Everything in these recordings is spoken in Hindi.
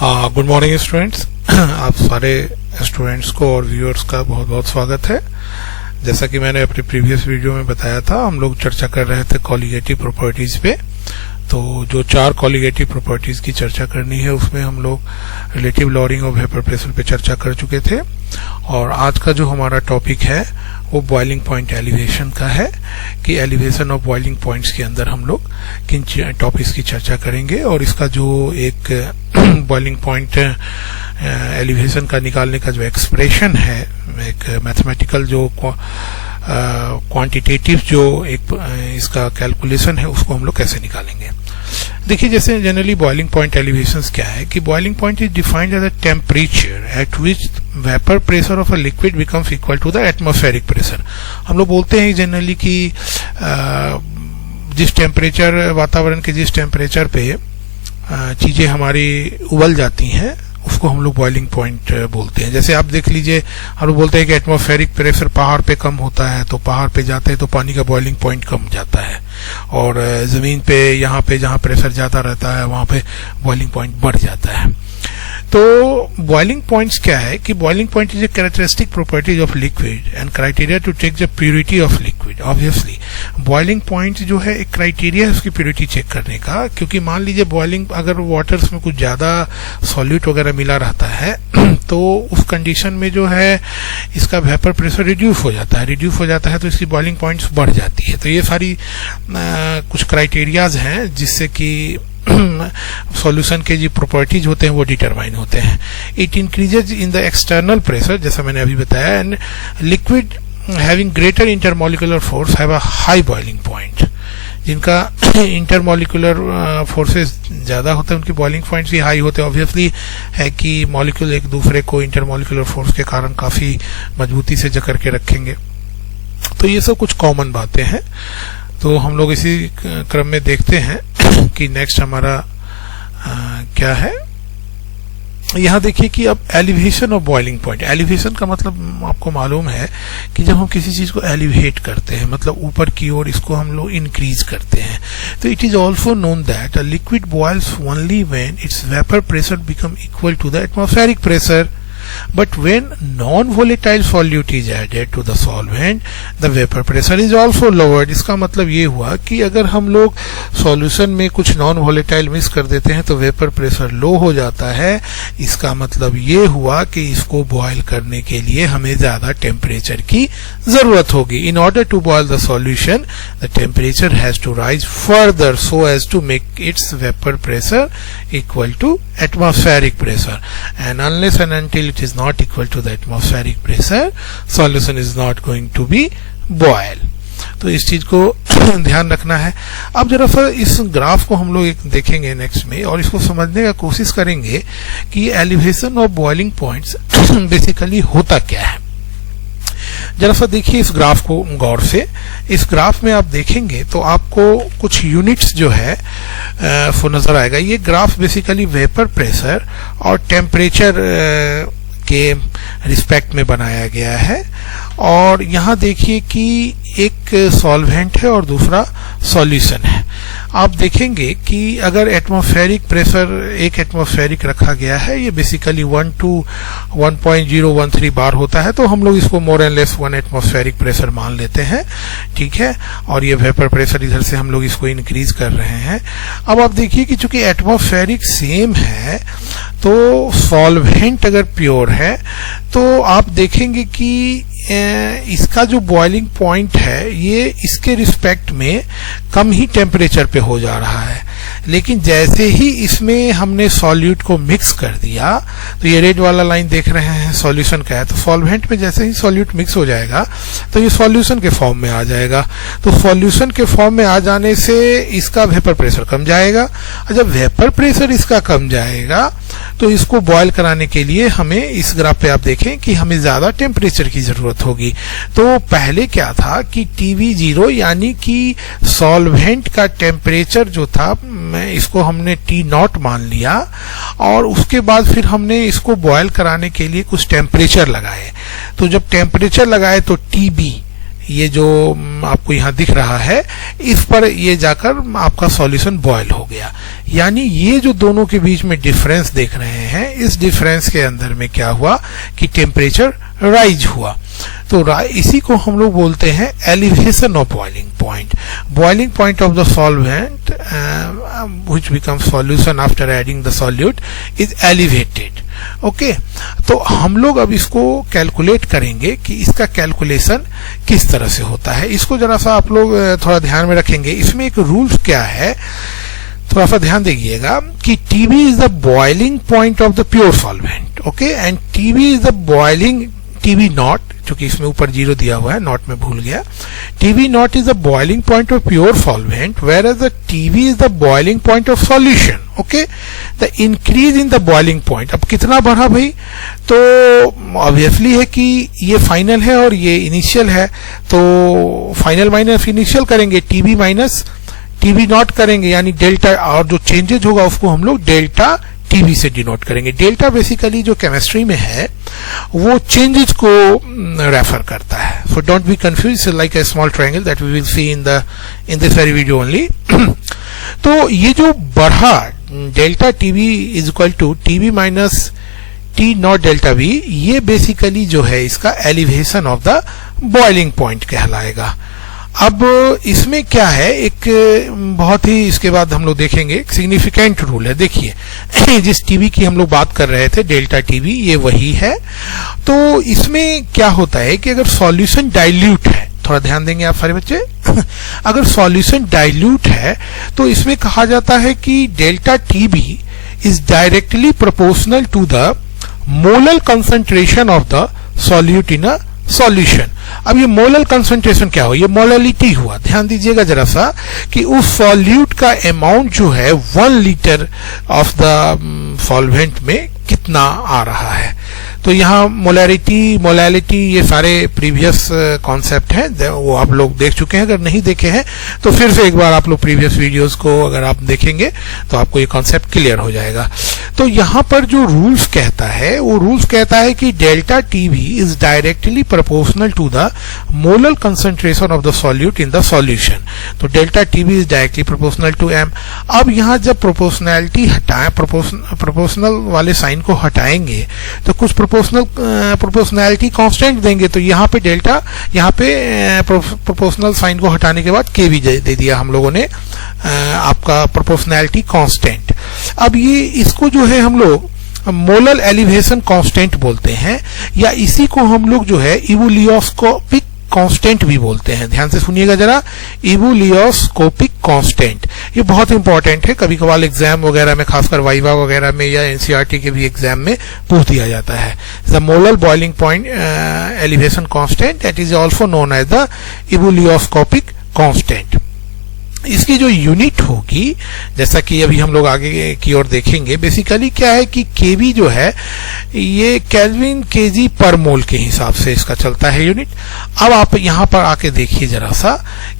Good morning students. आप सारे स्टूडेंट्स को और व्यूअर्स का बहुत बहुत स्वागत है। जैसा कि मैंने अपने प्रीवियस वीडियो में बताया था, हम लोग चर्चा कर रहे थे कॉलिगेटिव प्रॉपर्टीज पे। तो जो 4 कॉलिगेटिव प्रॉपर्टीज की चर्चा करनी है उसमें हम लोग रिलेटिव लॉरिंग और वेपर प्रेशर पे चर्चा कर चुके थे। और आज का जो हमारा टॉपिक है वो बॉइलिंग पॉइंट एलिवेशन का है कि एलिवेशन ऑफ बॉइलिंग पॉइंट्स के अंदर हम लोग किन टॉपिक्स की चर्चा करेंगे। और इसका जो एक बॉइलिंग पॉइंट एलिवेशन का निकालने का जो एक्सप्रेशन है, एक मैथमेटिकल जो क्वांटिटेटिव जो एक इसका कैलकुलेशन है, उसको हम लोग कैसे निकालेंगे। देखिए, जैसे जनरली बॉइलिंग पॉइंट एलिवेशंस क्या है कि boiling point is defined as a temperature at which vapour pressure of a liquid becomes equal to the atmospheric pressure. हम लोग बोलते हैं जनरली कि जिस टेम्परेचर, वातावरण के जिस टेम्परेचर पे चीजें हमारी उबल जाती हैं उसको हम लोग बॉइलिंग पॉइंट बोलते हैं। जैसे आप देख लीजिए, हम लोग बोलते हैं कि एटमॉस्फेरिक प्रेशर पहाड़ पे कम होता है, तो पहाड़ पे जाते हैं तो पानी का बॉइलिंग पॉइंट कम जाता है, और जमीन पे यहाँ पे जहाँ प्रेशर ज्यादा रहता है वहां पे बॉइलिंग पॉइंट बढ़ जाता है। तो बॉइलिंग पॉइंट्स क्या है कि boiling point is a characteristic properties of liquid and criteria to check the purity of liquid. Obviously boiling point जो है एक क्राइटेरिया है उसकी प्योरिटी चेक करने का, क्योंकि मान लीजिए बॉइलिंग अगर वाटर्स में कुछ ज्यादा सॉल्यूट वगैरह मिला रहता है तो उस कंडीशन में जो है इसका वेपर प्रेशर रिड्यूस हो जाता है, तो इसकी बॉइलिंग पॉइंट्स बढ़ जाती है। तो ये सारी कुछ क्राइटेरियाज हैं जिससे कि सॉल्यूशन के जो प्रॉपर्टीज होते हैं वो डिटरमाइन होते हैं। It increases in the external pressure, जैसा मैंने अभी बताया, and liquid having greater intermolecular force have a high boiling point. जिनका इंटरमॉलिक्यूलर फोर्सेस ज्यादा होते हैं उनकी बॉइलिंग पॉइंट्स भी हाई होते हैं। ऑब्वियसली है कि मॉलिक्यूल एक दूसरे को इंटरमॉलिक्यूलर फोर्स के कारण काफी मजबूती से जकड़ के रखेंगे। तो ये सब कुछ कॉमन बातें हैं। तो हम लोग इसी क्रम में देखते हैं कि नेक्स्ट हमारा क्या है। यहाँ देखिए कि अब elevation of boiling point. Elevation का मतलब आपको मालूम है कि जब हम किसी चीज को एलिवेट करते हैं, मतलब ऊपर की ओर इसको हम लोग इंक्रीज करते हैं। तो it is also known that a liquid boils only when its vapour pressure become equal to the atmospheric pressure, but when non-volatile solute is added to the solvent, the vapor pressure is also lowered। इसका मतलब ये हुआ कि अगर हम लोग सॉल्यूशन में कुछ नॉन वोलेटाइल मिक्स कर देते हैं तो वेपर प्रेशर लो हो जाता है। इसका मतलब ये हुआ कि इसको बॉयल करने के लिए हमें ज्यादा टेम्परेचर की जरूरत होगी। In order to boil the solution the temperature has to rise further so as to make its vapour pressure equal to atmospheric pressure, and unless and until it is not equal to the atmospheric pressure, solution is not going to be boiled। तो इस चीज को ध्यान रखना है। अब जरा सा इस ग्राफ को हम लोग एक देखेंगे नेक्स्ट में, और इसको समझने का कोशिश करेंगे कि elevation of boiling points basically होता क्या है। जरा सा देखिए इस ग्राफ को गौर से। इस ग्राफ में आप देखेंगे तो आपको कुछ यूनिट्स जो है वो नजर आएगा। ये ग्राफ बेसिकली वेपर प्रेशर और टेम्परेचर के रिस्पेक्ट में बनाया गया है। और यहाँ देखिए कि एक सॉल्वेंट है और दूसरा सॉल्यूशन है। आप देखेंगे कि अगर एटमॉस्फेरिक प्रेशर एक एटमॉस्फेरिक रखा गया है, ये बेसिकली 1 to 1.013 बार होता है, तो हम लोग इसको more and less 1 atmospheric pressure मान लेते हैं, ठीक है। और ये वेपर प्रेशर इधर से हम लोग इसको इंक्रीज कर रहे हैं। अब आप देखिए कि चूंकि एटमॉस्फेरिक सेम है तो सॉल्वेंट अगर प्योर है तो आप देखेंगे कि इसका जो बॉइलिंग पॉइंट है ये इसके रिस्पेक्ट में कम ही टेम्परेचर पे हो जा रहा है। लेकिन जैसे ही इसमें हमने सॉल्यूट को मिक्स कर दिया, तो ये रेड वाला लाइन देख रहे हैं सॉल्यूशन का है, तो सॉल्वेंट में जैसे ही सॉल्यूट मिक्स हो जाएगा तो ये सॉल्यूशन के फॉर्म में आ जाएगा। तो सॉल्यूशन के फॉर्म में आ जाने से इसका वेपर प्रेशर कम जाएगा, और जब वेपर प्रेशर इसका कम जाएगा तो इसको बॉयल कराने के लिए हमें इस ग्राफ पे आप देखें कि हमें ज्यादा टेम्परेचर की जरूरत होगी। तो पहले क्या था कि TV0 यानी कि सॉल्वेंट का टेम्परेचर जो था, इसको हमने T0 मान लिया, और उसके बाद फिर हमने इसको बॉयल कराने के लिए कुछ टेम्परेचर लगाए। तो जब टेम्परेचर लगाए तो TB ये जो आपको यहाँ दिख रहा है, इस पर ये जाकर आपका सॉल्यूशन बॉयल हो गया। यानी ये जो दोनों के बीच में डिफरेंस देख रहे हैं, इस डिफरेंस के अंदर में क्या हुआ कि टेम्परेचर राइज हुआ। तो इसी को हम लोग बोलते हैं elevation of boiling point. Boiling point of the solvent which becomes solution after adding the solute is elevated. Okay, तो हम लोग अब इसको कैलकुलेट करेंगे कि इसका कैलकुलेशन किस तरह से होता है। इसको जरा सा आप लोग थोड़ा ध्यान में रखेंगे। इसमें एक रूल क्या है, थोड़ा सा ध्यान दीजिएगा कि TB is the boiling point of the pure solvent. Okay, and TB is the boiling, TB not, क्योंकि इसमें ऊपर 0 दिया हुआ है, नॉट में भूल गया। TB nought is the boiling point of pure solvent, whereas the TB is the boiling point of solution. Okay, the increase in the boiling point. अब कितना बढ़ा भाई, तो ऑब्वियसली है कि ये फाइनल है और ये इनिशियल है, तो फाइनल माइनस इनिशियल करेंगे, TB माइनस TB नॉट करेंगे, यानी डेल्टा, और जो चेंजेज होगा उसको हम लोग डेल्टा TB से डिनोट करेंगे। डेल्टा बेसिकली जो केमिस्ट्री में है वो चेंजेस को रेफर करता है। So don't be confuse, like a small triangle that we will see in this very video only. तो ये जो बढ़ा delta TB is equal to TB minus T nought delta B, ये बेसिकली जो है इसका elevation of the boiling point कहलाएगा। अब इसमें क्या है, एक बहुत ही, इसके बाद हम लोग देखेंगे एक सिग्निफिकेंट रूल है। देखिए जिस TB की हम लोग बात कर रहे थे, डेल्टा TB, ये वही है। तो इसमें क्या होता है कि अगर सॉल्यूशन डाइल्यूट है, थोड़ा ध्यान देंगे आप सारे बच्चे अगर सॉल्यूशन डाइल्यूट है तो इसमें कहा जाता है कि delta TB is directly proportional to the molar concentration of the solute in a solution. अब ये मोलर कंसंट्रेशन क्या हो, ये मोलरिटी हुआ। ध्यान दीजिएगा जरा सा कि उस सॉल्यूट का अमाउंट जो है 1 लीटर ऑफ द सॉल्वेंट में कितना आ रहा है। तो यहाँ मोलैलिटी ये सारे प्रीवियस कॉन्सेप्ट हैं, वो आप लोग देख चुके हैं। अगर नहीं देखे हैं तो फिर से एक बार आप लोग प्रीवियस वीडियोस को अगर आप देखेंगे तो आपको ये कॉन्सेप्ट क्लियर हो जाएगा। तो यहाँ पर जो रूल्स कहता है, वो रूल्स कहता है कि delta TB is directly proportional to the molar concentration of the solute in the solution. तो delta TB is directly proportional to M। अब यहाँ जब प्रोपोर्शनैलिटी हटाएं, प्रोपोर्शनल वाले साइन को हटाएंगे तो कुछ प्रोपोर्शनैलिटी कांस्टेंट देंगे। तो यहाँ पे डेल्टा, यहाँ पे प्रोपोर्शनल साइन को हटाने के बाद KB दे दिया हम लोगों ने, आपका प्रोपोर्शनैलिटी कांस्टेंट। अब ये इसको जो है हम लोग मोलर एलिवेशन कांस्टेंट बोलते हैं, या इसी को हम लोग जो है इवोलियोस्कोपिक कांस्टेंट भी बोलते हैं। ध्यान से सुनिएगा जरा, इवोलियोस्कोपिक कांस्टेंट, ये बहुत इंपॉर्टेंट है। कभी कभार एग्जाम वगैरह में, खासकर वाइवा वगैरह में या NCERT के भी एग्जाम में पूछ दिया जाता है। The molar boiling point elevation constant, that is also known as the ebullioscopic constant. इसकी जो यूनिट होगी, जैसा कि अभी हम लोग आगे की ओर देखेंगे, बेसिकली क्या है कि KB जो है ये केल्विन kg पर मोल के हिसाब से इसका चलता है यूनिट। अब आप यहाँ पर आके देखिए जरा सा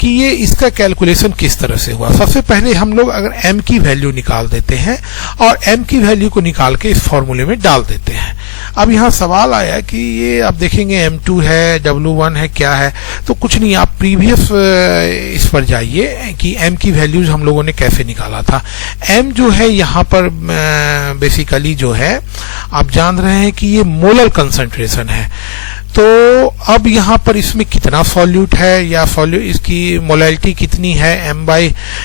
कि ये इसका कैलकुलेशन किस तरह से हुआ। सबसे पहले हम लोग अगर M की वैल्यू निकाल देते हैं और M की वैल्यू को निकाल के इस फॉर्मूले में डाल देते हैं। अब यहाँ सवाल आया कि ये आप देखेंगे M2 है, W1 है, क्या है, तो कुछ नहीं, आप प्रीवियस इस पर जाइए कि M की वैल्यूज हम लोगों ने कैसे निकाला था। M जो है यहाँ पर बेसिकली जो है आप जान रहे हैं कि ये मोलर कंसंट्रेशन है। तो अब यहाँ पर इसमें कितना सॉल्यूट है या सॉल्यूट, इसकी मोलैलिटी कितनी है, M/,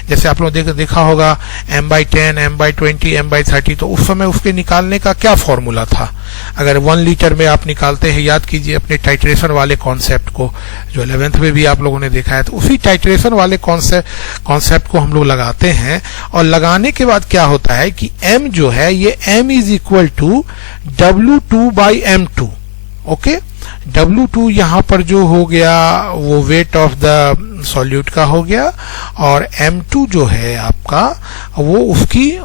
जैसे आप लोग देखा होगा M/10, M/20, M/30, तो उस समय उसके निकालने का क्या फॉर्मूला था। अगर 1 लीटर में आप निकालते हैं, याद कीजिए अपने टाइट्रेशन वाले कॉन्सेप्ट को, जो 11th में भी आप लोगों ने देखा है, तो उसी टाइट्रेशन वाले कॉन्सेप्ट को हम लोग लगाते हैं। और लगाने के बाद क्या होता है कि M जो है ये M is equal to W2/M2। Okay, W2 यहाँ पर जो हो गया वो वेट ऑफ द सॉल्यूट का हो गया, और M2 जो है आपका वो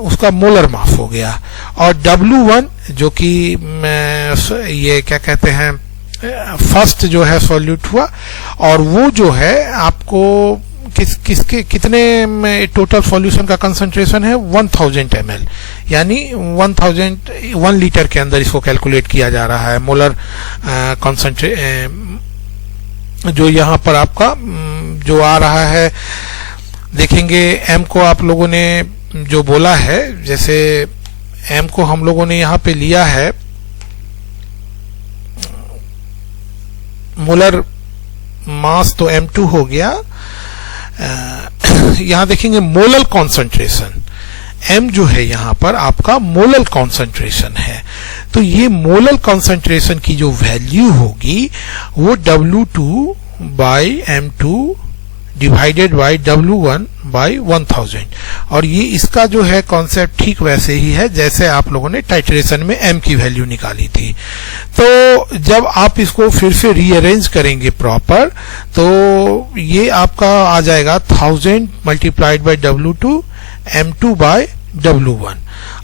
उसका मोलर मास हो गया, और W1 जो कि ये क्या कहते हैं फर्स्ट जो है सॉल्यूट हुआ, और वो जो है आपको किसके कितने में टोटल सॉल्यूशन का कंसंट्रेशन है 1000 ml, यानी 1 लीटर के अंदर इसको कैलकुलेट किया जा रहा है। मोलर जो यहाँ पर आपका जो आ रहा है, देखेंगे m को आप लोगों ने जो बोला है, जैसे m को हम लोगों ने यहाँ पे लिया है मोलर मास, तो m2 हो गया। यहाँ देखेंगे मोलर कॉन्सेंट्रेशन, m जो है यहाँ पर आपका मोलर कॉन्सेंट्रेशन है, तो ये मोलर कॉन्सेंट्रेशन की जो वैल्यू होगी वो W2 by M2 divided by W1 by 1000, और ये इसका जो है कॉन्सेप्ट ठीक वैसे ही है जैसे आप लोगों ने टाइट्रेशन में m की वैल्यू निकाली थी। तो जब आप इसको फिर से रीअरेंज करेंगे प्रॉपर, तो ये आपका आ जाएगा 1000 multiplied by W2 M2 bye W1।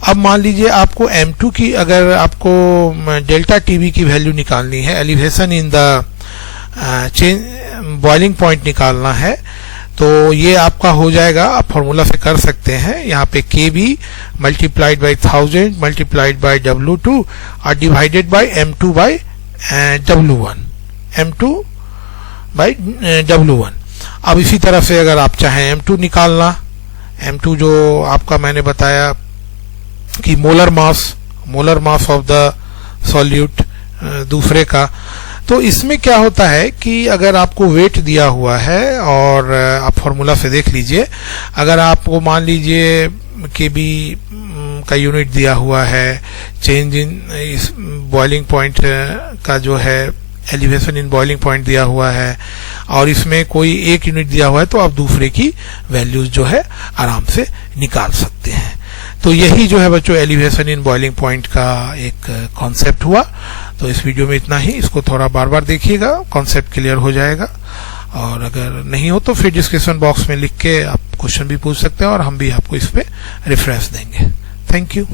अब मान लीजिए आपको M2 की, अगर आपको डेल्टा टीवी की वैल्यू निकालनी है, elevation in the boiling point निकालना है, तो ये आपका हो जाएगा, आप फॉर्मूला से कर सकते हैं, यहाँ पे KB multiplied by 1000 multiplied by W2 और divided by M2 by W1, M2 by W1। अब इसी तरह से अगर आप चाहें M2 निकालना, M2 जो आपका मैंने बताया कि molar mass of the solute दूसरे का, तो इसमें क्या होता है कि अगर आपको वेट दिया हुआ है और आप फॉर्मूला से देख लीजिए, अगर आपको मान लीजिए KB का यूनिट दिया हुआ है, चेंज इन इस बॉइलिंग पॉइंट का जो है एलिवेशन इन बॉइलिंग पॉइंट दिया हुआ है, और इसमें कोई एक यूनिट दिया हुआ है, तो आप दूसरे की वैल्यूज जो है आराम से निकाल सकते हैं। तो यही जो है बच्चों एलिवेशन इन बॉइलिंग पॉइंट का एक कॉन्सेप्ट हुआ। तो इस वीडियो में इतना ही, इसको थोड़ा बार बार देखिएगा, कॉन्सेप्ट क्लियर हो जाएगा, और अगर नहीं हो तो फिर डिस्क्रिप्शन बॉक्स में लिख के आप क्वेश्चन भी पूछ सकते हैं और हम भी आपको इस पे रेफरेंस देंगे। Thank you.